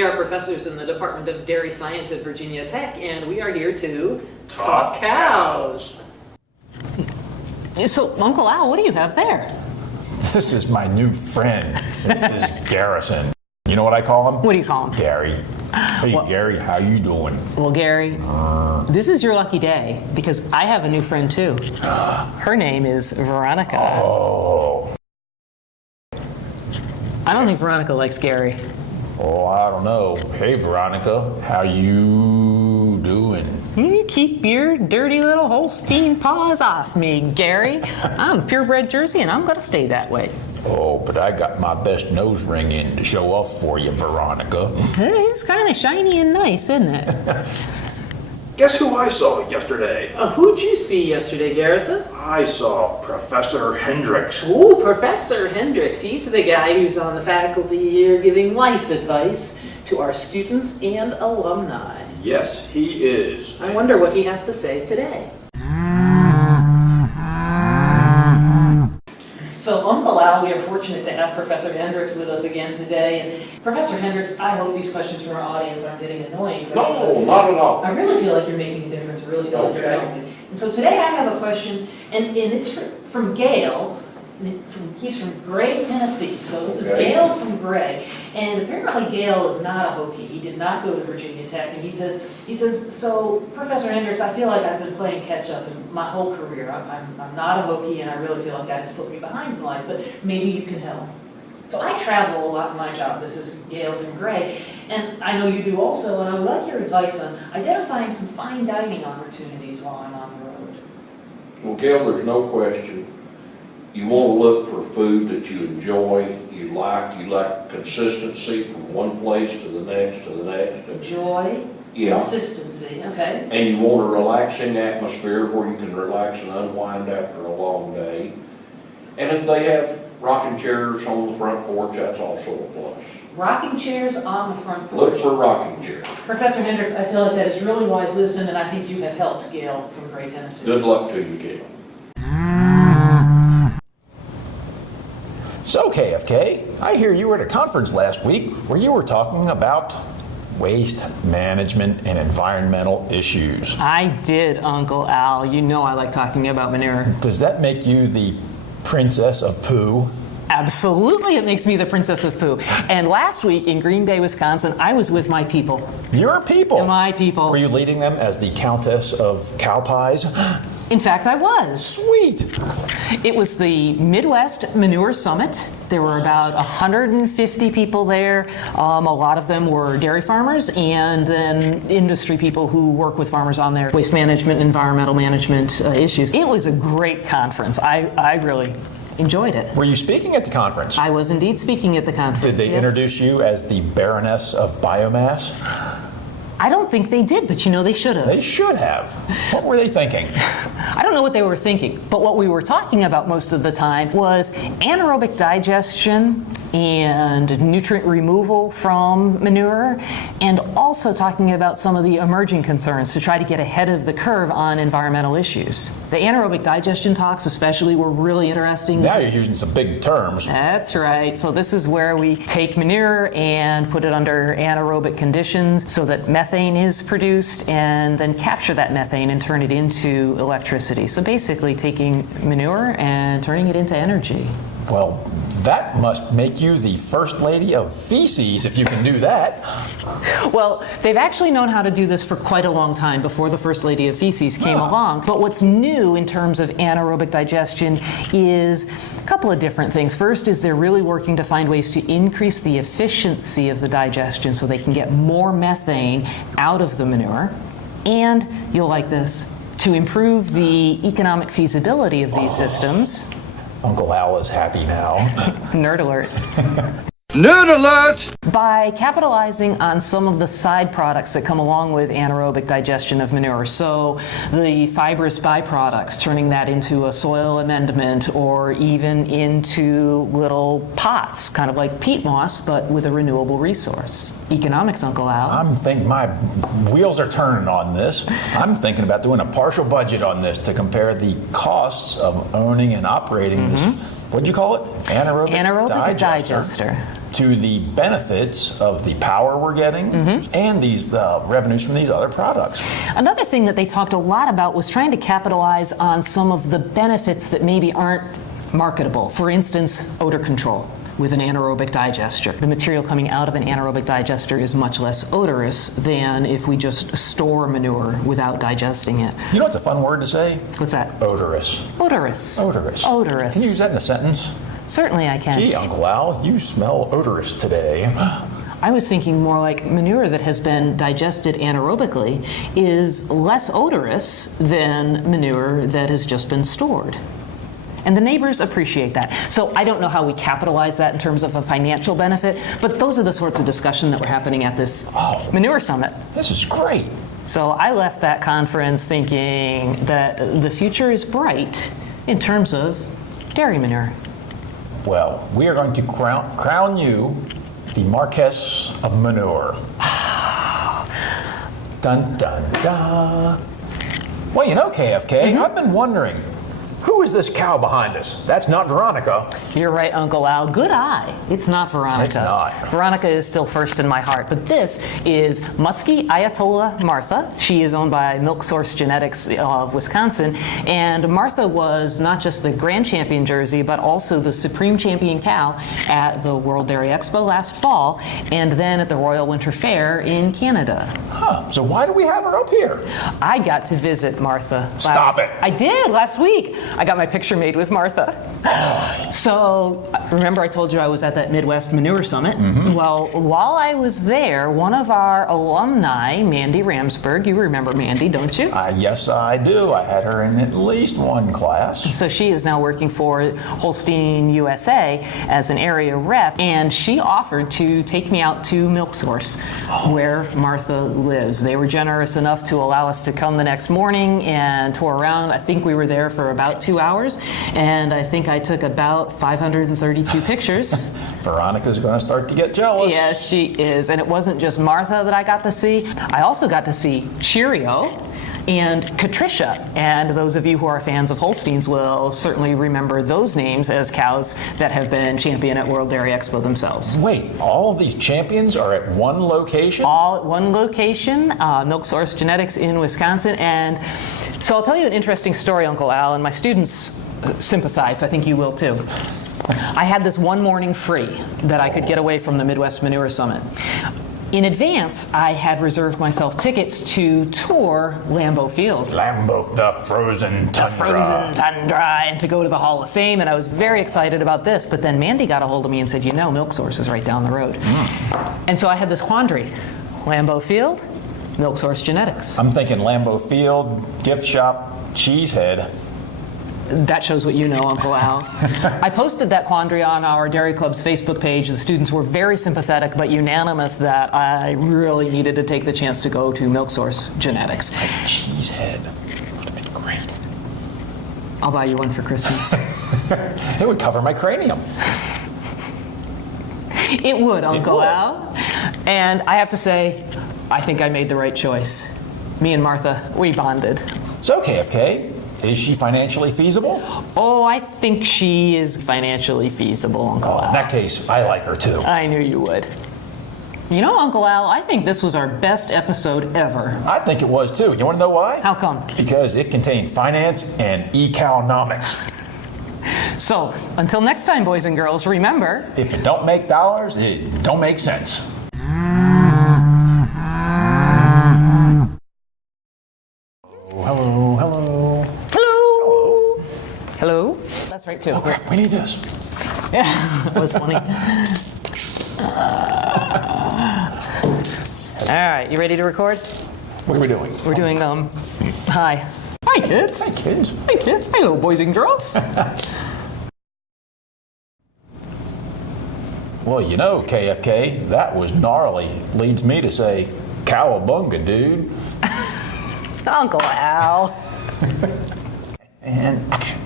We are professors in the Department of Dairy Science at Virginia Tech, and we are here to talk cows. So, Uncle Al, what do you have there? This is my new friend. This is Garrison. You know what I call him? What do you call him? Gary. Hey, Well- Gary, how you doing? Well, Gary, this is your lucky day because I have a new friend too. Her name is Veronica. Oh, I don't think Veronica likes Gary. I don't know. Hey, Veronica, how you doing? You keep your dirty little Holstein paws off me, Gary. I'm purebred Jersey and I'm going to stay that way. Oh, but I got my best nose ring in to show off for you, Veronica. Hey, it's kind of shiny and nice, isn't it? Guess who I saw yesterday? Who'd you see yesterday, Garrison? I saw Professor Hendrix. Ooh, Professor Hendrix. He's the guy who's on the faculty here giving life advice to our students and alumni. Yes, he is. I wonder what he has to say today. So, Uncle Al, we are fortunate to have Professor Hendrix with us again today. And Professor Hendrix, I hope these questions from our audience aren't getting annoying for you. No, not at all. I really feel like you're making a difference. I really feel like you're helping me. And so today I have a question, and it's from Gail. He's from Gray, Tennessee. So this is Gail from Gray. And apparently Gail is not a Hokie. He did not go to Virginia Tech. And he says, so Professor Hendrix, I feel like I've been playing catch up in my whole career. I'm not a Hokie, and I really feel like that has put me behind in life, but maybe you can help. So I travel a lot in my job. This is Gail from Gray. And I know you do also, and I would like your advice on identifying some fine dining opportunities while I'm on the road. Well, Gail, there's no question. You want to look for food that you enjoy, you like consistency from one place to the next to the next. Joy, consistency, okay. And you want a relaxing atmosphere where you can relax and unwind after a long day. And if they have rocking chairs on the front porch, that's also a plus. Rocking chairs on the front porch. Look for rocking chairs. Professor Hendrix, I feel like that is really wise wisdom, and I think you have helped Gail from Gray, Tennessee. Good luck to you, Gail. So, KFK, I hear you were at a conference last week where you were talking about waste management and environmental issues. I did, Uncle Al. You know I like talking about manure. Does that make you the Princess of Poo? Absolutely, it makes me the Princess of Poo. And last week in Green Bay, Wisconsin, I was with my people. Your people? My people. Were you leading them as the Countess of Cow Pies? In fact, I was. Sweet. It was the Midwest Manure Summit. There were about 150 people there. A lot of them were dairy farmers and then industry people who work with farmers on their waste management, environmental management issues. It was a great conference. I really enjoyed it. Were you speaking at the conference? I was indeed speaking at the conference. Did they introduce you as the Baroness of Biomass? I don't think they did, but you know they should have. They should have. What were they thinking? I don't know what they were thinking, but what we were talking about most of the time was anaerobic digestion and nutrient removal from manure, and also talking about some of the emerging concerns to try to get ahead of the curve on environmental issues. The anaerobic digestion talks especially were really interesting. Now you're using some big terms. That's right. So this is where we take manure and put it under anaerobic conditions so that methane is produced, and then capture that methane and turn it into electricity. So basically taking manure and turning it into energy. Well, that must make you the first lady of feces if you can do that. Well, they've actually known how to do this for quite a long time before the First Lady of Feces came along. But what's new in terms of anaerobic digestion is a couple of different things. First is they're really working to find ways to increase the efficiency of the digestion so they can get more methane out of the manure. And, you'll like this, to improve the economic feasibility of these systems. Uncle Al is happy now. Nerd alert. Nerd alert! By capitalizing on some of the side products that come along with anaerobic digestion of manure. So the fibrous byproducts, turning that into a soil amendment or even into little pots, kind of like peat moss, but with a renewable resource. Economics, Uncle Al. I'm thinking my wheels are turning on this. I'm thinking about doing a partial budget on this to compare the costs of owning and operating this what'd you call it? Anaerobic digester. To the benefits of the power we're getting and these revenues from these other products. Another thing that they talked a lot about was trying to capitalize on some of the benefits that maybe aren't marketable. For instance, odor control with an anaerobic digester. The material coming out of an anaerobic digester is much less odorous than if we just store manure without digesting it. You know what's a fun word to say? What's that? Odorous. Odorous. Odorous. Odorous. Can you use that in a sentence? Certainly I can. Gee, Uncle Al, you smell odorous today. I was thinking more like manure that has been digested anaerobically is less odorous than manure that has just been stored. And the neighbors appreciate that. So I don't know how we capitalize that in terms of a financial benefit, but those are the sorts of discussion that were happening at this manure summit. This is great. So I left that conference thinking that the future is bright in terms of dairy manure. Well, we are going to crown you the Marquess of Manure. Dun, dun, dun. Well, you know, KFK, I've been wondering, who is this cow behind us? That's not Veronica. You're right, Uncle Al. Good eye. It's not Veronica. It's not. Veronica is still first in my heart. But this is Muskie Ayatollah Martha. She is owned by Milk Source Genetics of Wisconsin. And Martha was not just the Grand Champion Jersey, but also the Supreme Champion cow at the World Dairy Expo last fall, and then at the Royal Winter Fair in Canada. Huh, so why do we have her up here? I got to visit Martha. Stop it. I did last week. I got my picture made with Martha. So, remember I told you I was at that Midwest Manure Summit? Well, while I was there, one of our alumni, Mandy Ramsberg, you remember Mandy, don't you? Yes, I do. I had her in at least one class. So she is now working for Holstein USA as an area rep, and she offered to take me out to Milk Source, where Martha lives. They were generous enough to allow us to come the next morning and tour around. I think we were there for about 2 hours, and I think I took about 532 pictures. Veronica's going to start to get jealous. Yes, she is. And it wasn't just Martha that I got to see. I also got to see Cheerio and Katricia. And those of you who are fans of Holsteins will certainly remember those names as cows that have been champion at World Dairy Expo themselves. Wait, all of these champions are at one location? All at one location, Milk Source Genetics in Wisconsin. And so I'll tell you an interesting story, Uncle Al, and my students sympathize. I think you will too. I had this one morning free that I could get away from the Midwest Manure Summit. In advance, I had reserved myself tickets to tour Lambeau Field. Lambeau, the frozen tundra. The frozen tundra, and to go to the Hall of Fame, and I was very excited about this. But then Mandy got a hold of me and said, you know, Milk Source is right down the road. And so I had this quandary. Lambeau Field, Milk Source Genetics. I'm thinking Lambeau Field, gift shop, cheesehead. That shows what you know, Uncle Al. I posted that quandary on our Dairy Club's Facebook page. The students were very sympathetic but unanimous that I really needed to take the chance to go to Milk Source Genetics. Like cheesehead. Would have been great. I'll buy you one for Christmas. It would cover my cranium. It would, Uncle would. Al. And I have to say, I think I made the right choice. Me and Martha, we bonded. So, KFK, is she financially feasible? Oh, I think she is financially feasible, Uncle Al. In that case, I like her too. I knew you would. You know, Uncle Al, I think this was our best episode ever. I think it was too. You want to know why? How come? Because it contained finance and economics. So, until next time, boys and girls, remember... If it don't make dollars, it don't make sense. Hello, hello. Hello! Hello? That's right, too. Oh crap, we need this. Yeah, that was funny. All right, you ready to record? What are we doing? We're doing, hi. Hi, kids. Hi, kids. Hi, kids. Hello, boys and girls. Well, you know, KFK, that was gnarly. Leads me to say, cowabunga, dude. Uncle Al. And action.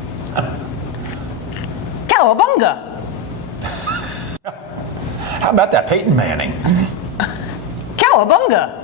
Cowabunga! How about that Peyton Manning? Cowabunga!